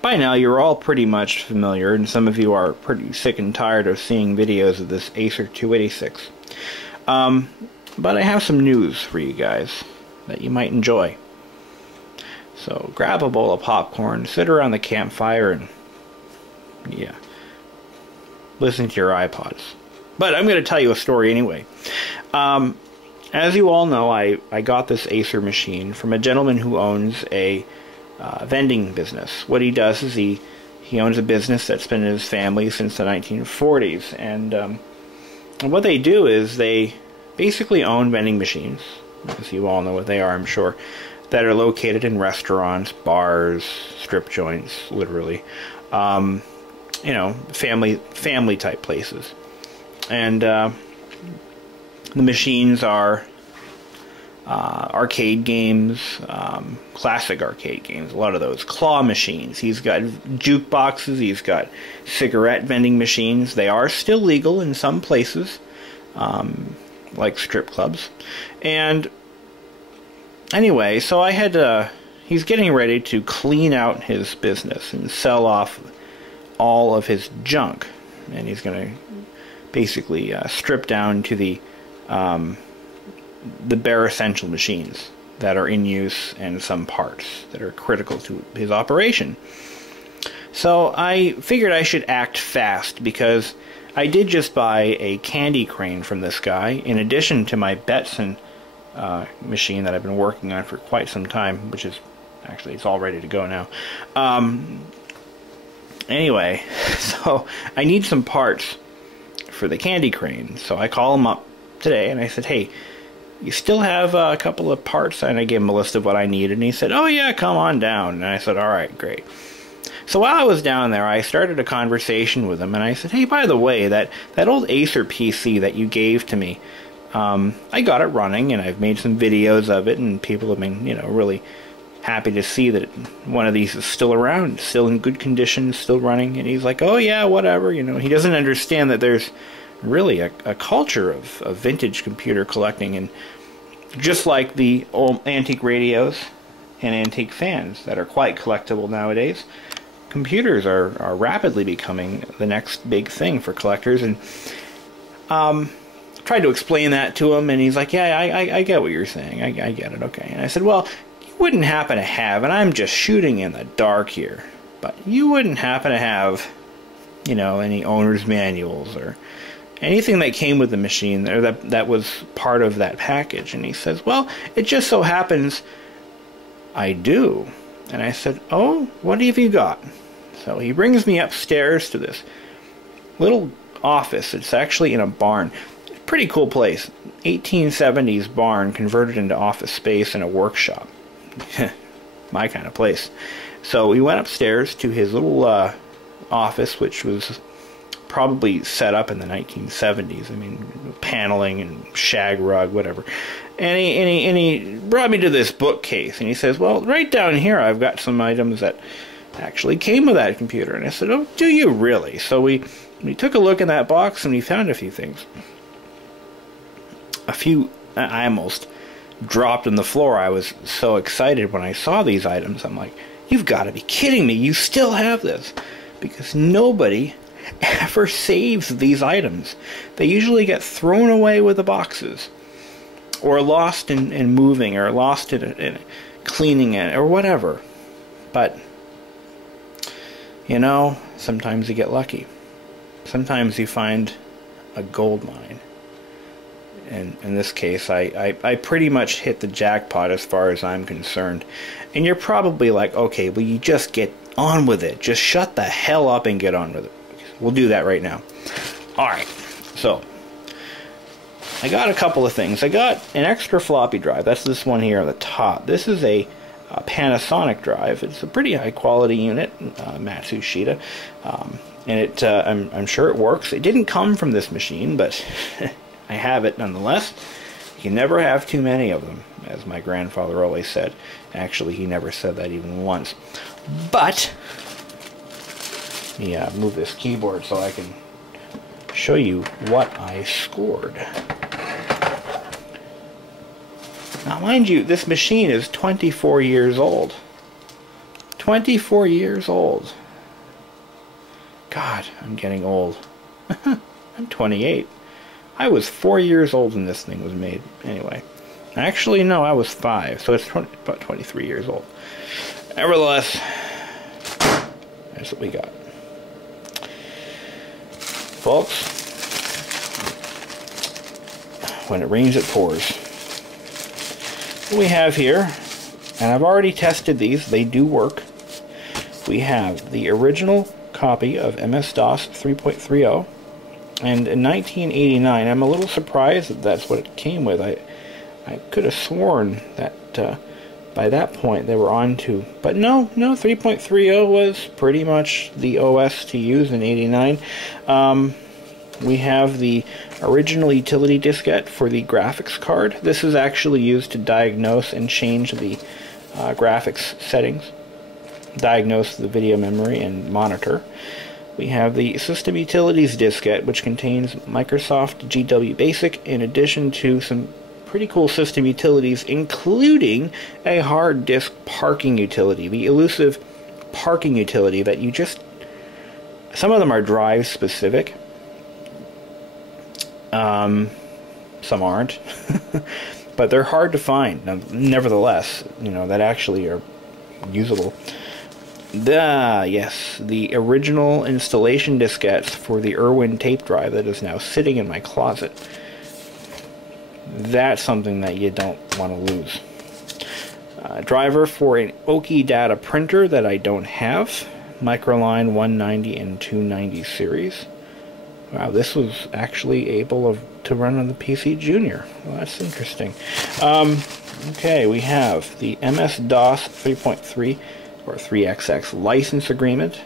By now you're all pretty much familiar, and some of you are pretty sick and tired of seeing videos of this Acer 286. But I have some news for you guys that you might enjoy. So grab a bowl of popcorn, sit around the campfire, and yeah, listen to your iPods. But I'm going to tell you a story anyway. As you all know, I got this Acer machine from a gentleman who owns a vending business. What he does is he owns a business that's been in his family since the 1940s, and what they do is they basically own vending machines, as you all know what they are, I'm sure, that are located in restaurants, bars, strip joints, literally, you know, family type places. And the machines are arcade games, classic arcade games, a lot of those. Claw machines. He's got jukeboxes, he's got cigarette vending machines. They are still legal in some places, like strip clubs. And anyway, so I had he's getting ready to clean out his business and sell off all of his junk. And he's going to basically strip down to the bare essential machines that are in use and some parts that are critical to his operation. So I figured I should act fast, because I did just buy a candy crane from this guy in addition to my Betson machine that I've been working on for quite some time, which is actually, it's all ready to go now. Anyway, so I need some parts for the candy crane. So I call him up today and I said, hey, you still have a couple of parts? And I gave him a list of what I needed, and he said, oh yeah, come on down. And I said, alright, great. So while I was down there, I started a conversation with him, and I said, hey, by the way, that old Acer PC that you gave to me, I got it running, and I've made some videos of it, and people have been, you know, really happy to see that one of these is still around, still in good condition, still running. And he's like, oh yeah, whatever, you know. He doesn't understand that there's really a culture of vintage computer collecting, and just like the old antique radios and antique fans that are quite collectible nowadays, computers are rapidly becoming the next big thing for collectors. And tried to explain that to him, and he's like, yeah, I get what you're saying, I get it, okay. And I said, well, you wouldn't happen to have, and I'm just shooting in the dark here, but you wouldn't happen to have, you know, any owner's manuals or anything that came with the machine there that was part of that package? And he says, well, it just so happens I do. And I said, oh, what have you got? So he brings me upstairs to this little office. It's actually in a barn. Pretty cool place. 1870s barn converted into office space and a workshop. My kind of place. So we went upstairs to his little office, which was probably set up in the 1970s. I mean, paneling and shag rug, whatever. And he brought me to this bookcase, and he says, well, right down here I've got some items that actually came with that computer. And I said, oh, do you really? So we took a look in that box, and we found a few things. I almost dropped on the floor. I was so excited when I saw these items. I'm like, you've got to be kidding me. You still have this. Because nobody ever saves these items. They usually get thrown away with the boxes, or lost in moving, or lost in cleaning it, or whatever. But, you know, sometimes you get lucky. Sometimes you find a gold mine. And in this case, I pretty much hit the jackpot as far as I'm concerned. And you're probably like, okay, well, you just get on with it. Just shut the hell up and get on with it. We'll do that right now. Alright, so I got a couple of things. I got an extra floppy drive. That's this one here on the top. This is a Panasonic drive. It's a pretty high quality unit, Matsushita, and I'm sure it works. It didn't come from this machine, but I have it nonetheless. You can never have too many of them, as my grandfather always said. Actually, he never said that even once. But, yeah, move this keyboard so I can show you what I scored. Now, mind you, this machine is 24 years old. 24 years old. God, I'm getting old. I'm 28. I was 4 years old when this thing was made. Anyway. Actually, no, I was 5, so it's about 23 years old. Nevertheless, that's what we got. Folks, when it rains, it pours. What we have here, and I've already tested these, they do work. We have the original copy of MS-DOS 3.30, and in 1989, I'm a little surprised that that's what it came with. I could have sworn that by that point they were on to, but no, 3.30 was pretty much the OS to use in '89. We have the original utility diskette for the graphics card. This is actually used to diagnose and change the graphics settings, diagnose the video memory and monitor. We have the System Utilities diskette, which contains Microsoft GW Basic in addition to some pretty cool system utilities, including a hard disk parking utility, the elusive parking utility that you just, some of them are drive specific, some aren't, but they're hard to find. Now, nevertheless, you know, that actually are usable. Yes, the original installation diskettes for the Irwin tape drive that is now sitting in my closet. That's something that you don't want to lose. Driver for an Oki data printer that I don't have. Microline 190 and 290 series. Wow, this was actually able to run on the PC Junior. Well, that's interesting. Okay, we have the MS-DOS 3.3 or 3XX license agreement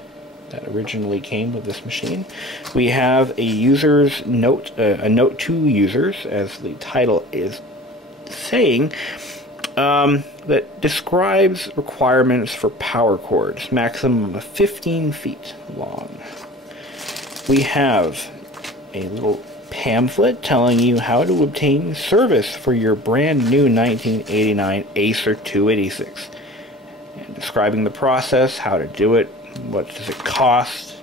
that originally came with this machine. We have a user's note, a note to users, as the title is saying, that describes requirements for power cords, maximum of 15 feet long. We have a little pamphlet telling you how to obtain service for your brand new 1989 Acer 286, and describing the process, how to do it, what does it cost,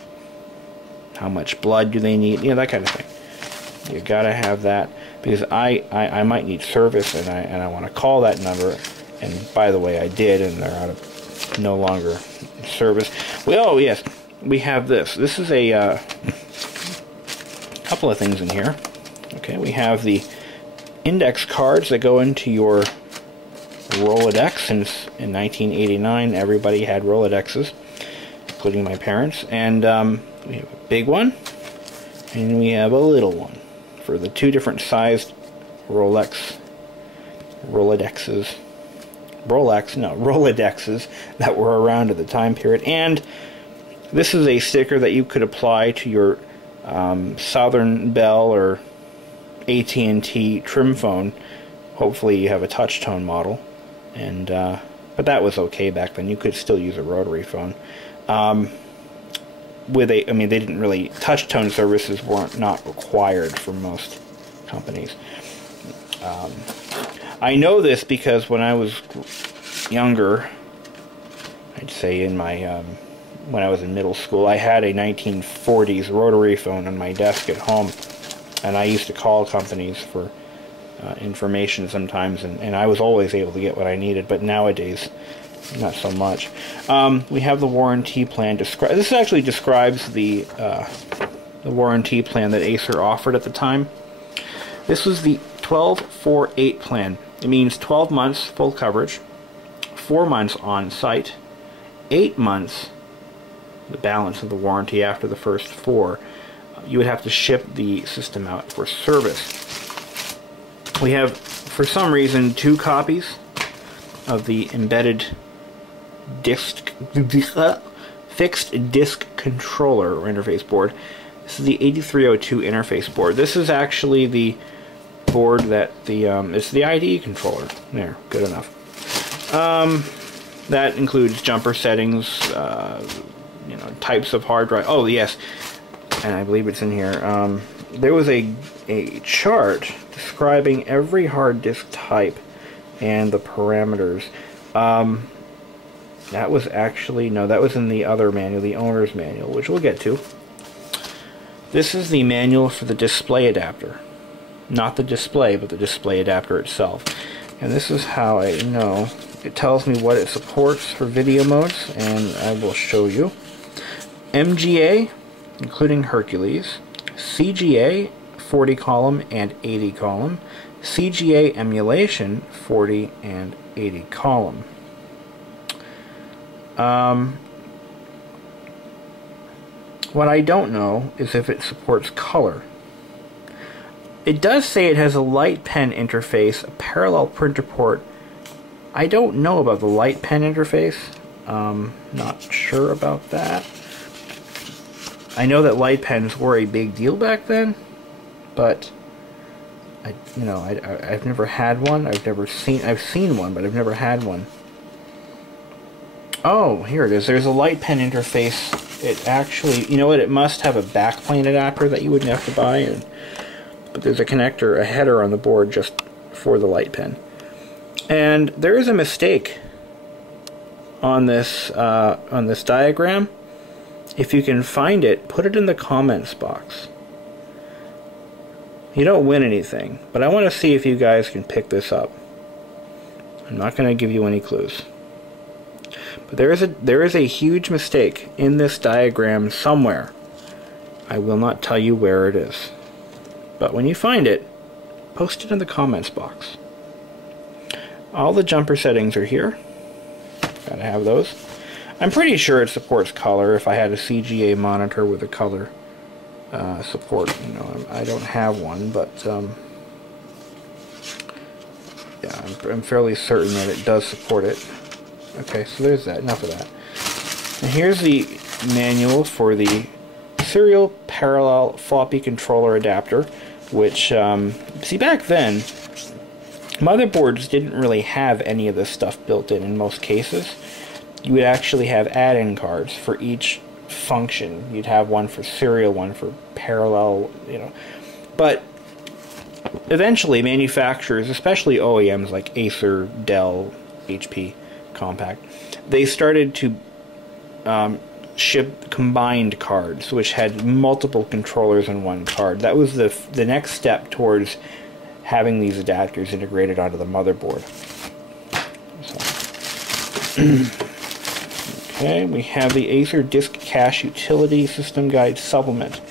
how much blood do they need, you know, that kind of thing. You gotta have that, because I might need service, and I want to call that number, and by the way, I did, and they're out of no longer service. Well, oh yes, we have this. This is a couple of things in here. Okay, we have the index cards that go into your Rolodex. Since in 1989 everybody had Rolodexes, including my parents, and we have a big one and we have a little one for the two different sized Rolodexes that were around at the time period. And this is a sticker that you could apply to your Southern Bell or AT&T trim phone. Hopefully you have a touch tone model, and but that was okay back then. You could still use a rotary phone. With a, I mean, they didn't really, touch tone services weren't not required for most companies. I know this because when I was younger, I'd say in my when I was in middle school, I had a 1940s rotary phone on my desk at home, and I used to call companies for information sometimes, and I was always able to get what I needed, but nowadays not so much. We have the warranty plan. This actually describes the warranty plan that Acer offered at the time. This was the 12-4-8 plan. It means 12 months full coverage, 4 months on site, 8 months the balance of the warranty after the first 4. You would have to ship the system out for service. We have, for some reason, 2 copies of the embedded fixed disk controller or interface board. This is the 8302 interface board. This is actually the board that it's the IDE controller. There, good enough. That includes jumper settings, you know, types of hard drive. Oh yes, and I believe it's in here. there was a chart describing every hard disk type and the parameters. That was actually, no, that was in the other manual, the owner's manual, which we'll get to. This is the manual for the display adapter. Not the display, but the display adapter itself. And this is how I know. It tells me what it supports for video modes, and I will show you. MGA, including Hercules. CGA, 40 column and 80 column. CGA emulation, 40 and 80 column. What I don't know is if it supports color. It does say it has a light pen interface, a parallel printer port. I don't know about the light pen interface. Not sure about that. I know that light pens were a big deal back then, but I've never had one. I've seen one, but I've never had one. Oh, here it is. There's a light pen interface. It actually, you know what? It must have a backplane adapter that you wouldn't have to buy, but there's a connector, a header on the board just for the light pen. And there is a mistake on this diagram. If you can find it, put it in the comments box. You don't win anything, but I want to see if you guys can pick this up. I'm not going to give you any clues. But there is a huge mistake in this diagram somewhere. I will not tell you where it is. But when you find it, post it in the comments box. All the jumper settings are here. Gotta have those. I'm pretty sure it supports color if I had a CGA monitor with a color support. I don't have one, but yeah, I'm fairly certain that it does support it. Okay, so there's that. Enough of that. And here's the manual for the serial parallel floppy controller adapter, which, see, back then, motherboards didn't really have any of this stuff built in most cases. You would actually have add-in cards for each function. You'd have one for serial, one for parallel, But eventually, manufacturers, especially OEMs like Acer, Dell, HP, Compaq, they started to ship combined cards, which had multiple controllers in one card. That was the next step towards having these adapters integrated onto the motherboard. So. Okay, we have the Acer Disk Cache Utility System Guide Supplement.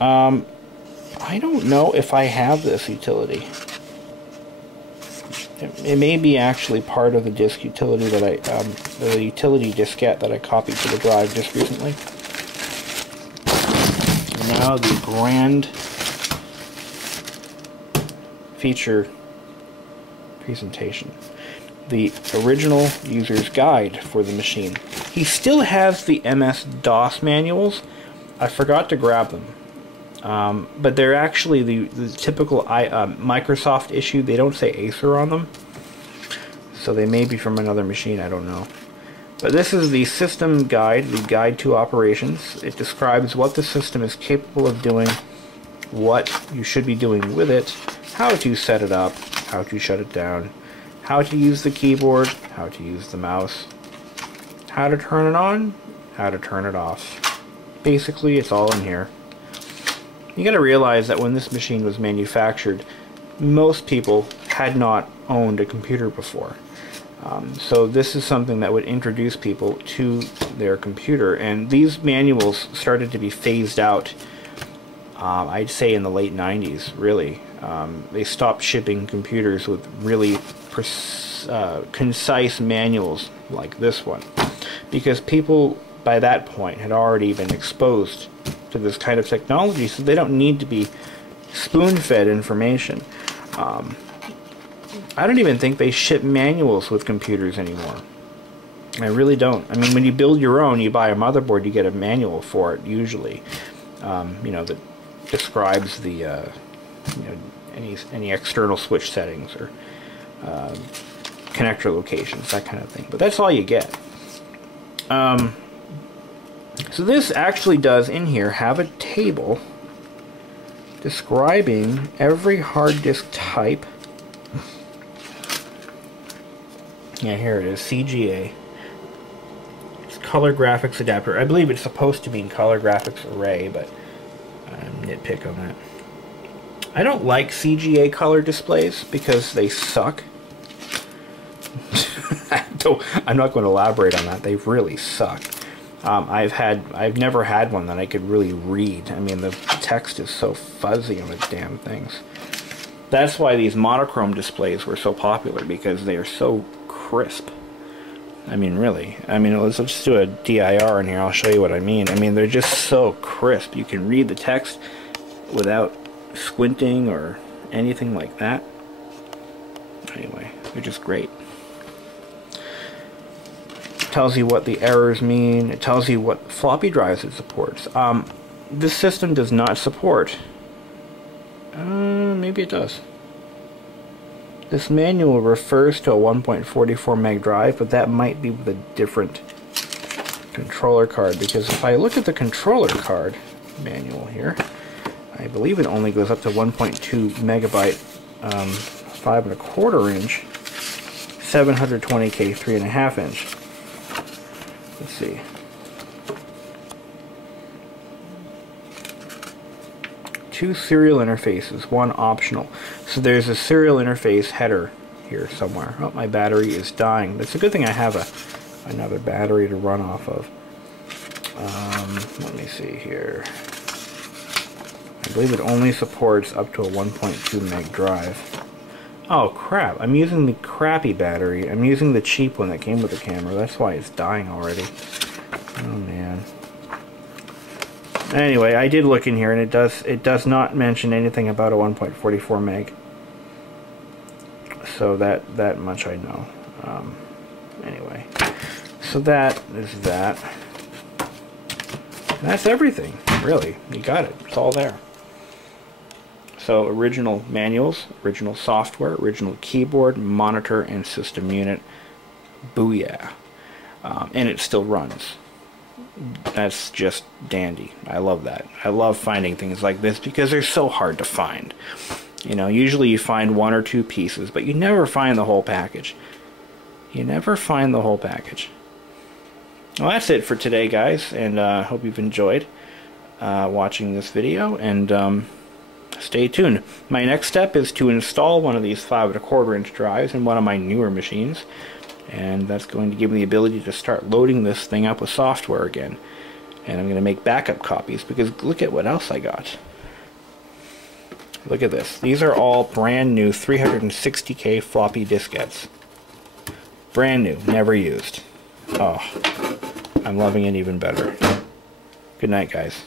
I don't know if I have this utility. It may be actually part of the disk utility that the utility diskette that I copied to the drive just recently. And now the grand feature presentation. The original user's guide for the machine. He still has the MS-DOS manuals. I forgot to grab them. But they're actually the typical Microsoft issue. They don't say Acer on them. So they may be from another machine, I don't know. But this is the system guide, the guide to operations. It describes what the system is capable of doing, what you should be doing with it, how to set it up, how to shut it down, how to use the keyboard, how to use the mouse, how to turn it on, how to turn it off. Basically, it's all in here. You gotta realize that when this machine was manufactured, most people had not owned a computer before. So this is something that would introduce people to their computer, and these manuals started to be phased out, I'd say in the late 90s, really. They stopped shipping computers with really concise manuals like this one, because people by that point had already been exposed to this kind of technology, so they don't need to be spoon-fed information. I don't even think they ship manuals with computers anymore. I really don't. I mean, when you build your own, you buy a motherboard, you get a manual for it, usually. That describes the, any external switch settings or connector locations, that kind of thing. But that's all you get. So this actually does, in here, have a table describing every hard disk type. Yeah, here it is, CGA. It's color graphics adapter. I believe it's supposed to mean color graphics array, but I'm nitpick on that. I don't like CGA color displays because they suck. I'm not going to elaborate on that. They really suck. I've never had one that I could really read. I mean, the text is so fuzzy on the damn things. That's why these monochrome displays were so popular, because they are so crisp. I mean, really. I mean, let's just do a DIR in here. I'll show you what I mean. I mean, they're just so crisp. You can read the text without squinting or anything like that. Anyway, they're just great. Tells you what the errors mean. It tells you what floppy drives it supports. This system does not support. Maybe it does. This manual refers to a 1.44 meg drive, but that might be with a different controller card, because if I look at the controller card manual here, I believe it only goes up to 1.2 megabyte, 5.25 inch, 720K 3.5 inch. Let's see. Two serial interfaces, one optional. So there's a serial interface header here somewhere. Oh, my battery is dying. It's a good thing I have another battery to run off of. Let me see here. I believe it only supports up to a 1.2 meg drive. Oh crap, I'm using the crappy battery. I'm using the cheap one that came with the camera. That's why it's dying already. Oh man. Anyway, I did look in here, and it does not mention anything about a 1.44 meg. So that much I know. Anyway, so that is that. And that's everything, really. You got it. It's all there. So original manuals, original software, original keyboard, monitor, and system unit. Booyah. And it still runs. That's just dandy. I love that. I love finding things like this because they're so hard to find. You know, usually you find one or two pieces, but you never find the whole package. You never find the whole package. Well, that's it for today, guys, and I hope you've enjoyed watching this video, and stay tuned. My next step is to install one of these 5.25 inch drives in one of my newer machines, and that's going to give me the ability to start loading this thing up with software again. And I'm going to make backup copies, because look at what else I got. Look at this. These are all brand new 360K floppy diskettes. Brand new, never used. Oh, I'm loving it even better. Good night, guys.